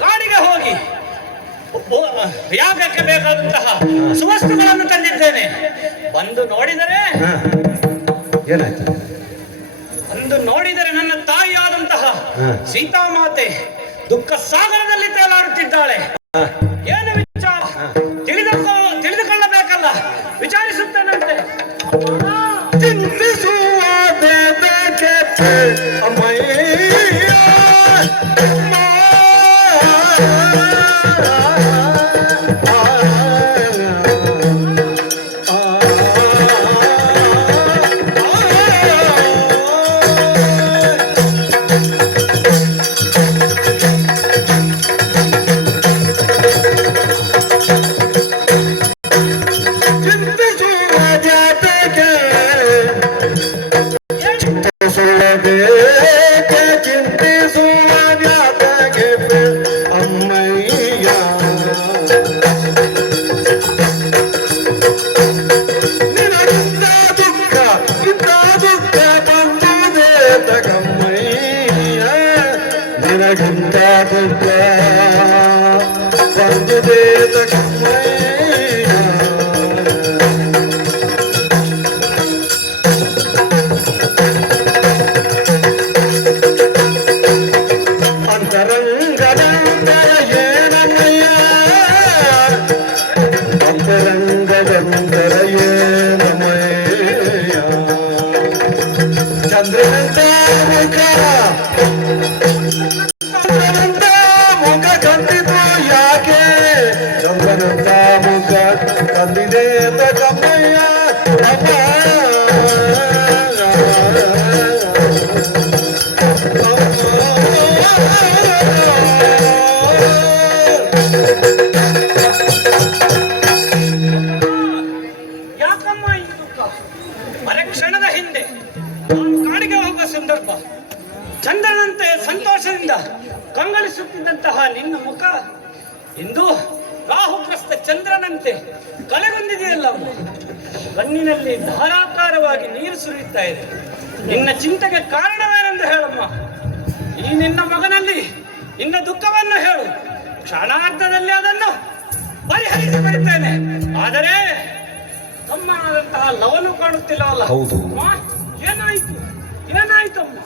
ಕಾಡಿಗೆ ಹೋಗಿ ಯಾಗಕ್ಕೆ ಬೇಕಾದಂತಹ ಸುವಸ್ತುಗಳನ್ನು ತಂದಿದ್ದೇನೆ. ಬಂದು ನೋಡಿದರೆ ನನ್ನ ತಾಯಿಯಾದಂತಹ ಸೀತಾಮಾತೆ ದುಃಖ ಸಾಗರದಲ್ಲಿ ತೇಲಾಡುತ್ತಿದ್ದಾಳೆ. ಏನು ವಿಚಾರ ತಿಳಿದುಕೊಳ್ಳಬೇಕಲ್ಲ, ವಿಚಾರಿಸುತ್ತೇನಂತೆ. ಕ್ಷಣದ ಹಿಂದೆ ಕಾಡಿಗೆ ಹೋಗುವ ಸಂದರ್ಭ, ಚಂದ್ರನಂತೆ ಸಂತೋಷದಿಂದ ಕಂಗಳಿಸುತ್ತಿದ್ದಂತಹ ನಿನ್ನ ಮುಖ ಇಂದು ರಾಹುಗ್ರಸ್ತ ಚಂದ್ರನಂತೆ ಕಳೆಗೊಂಡಿದೆಯಲ್ಲ. ಕಣ್ಣಿನಲ್ಲಿ ಧಾರಾಕಾರವಾಗಿ ನೀರು ಸುರಿಯುತ್ತಾ ಇದೆ. ನಿನ್ನ ಚಿಂತೆಗೆ ಕಾರಣವೇನೆಂದು ಹೇಳಮ್ಮ. ಈ ನಿನ್ನ ಮಗನಲ್ಲಿ ನಿನ್ನ ದುಃಖವನ್ನು ಹೇಳು, ಕ್ಷಣಾರ್ಧದಲ್ಲಿ ಅದನ್ನು ಪರಿಹರಿಸಿ ಬರುತ್ತೇನೆ. ಆದರೆ ತಮ್ಮನಾದಂತಹ ಲವನು ಕಾಣುತ್ತಿಲ್ಲವಲ್ಲ. ಹೌದು, ಏನಾಯ್ತು ಏನಾಯ್ತು ಅಮ್ಮ?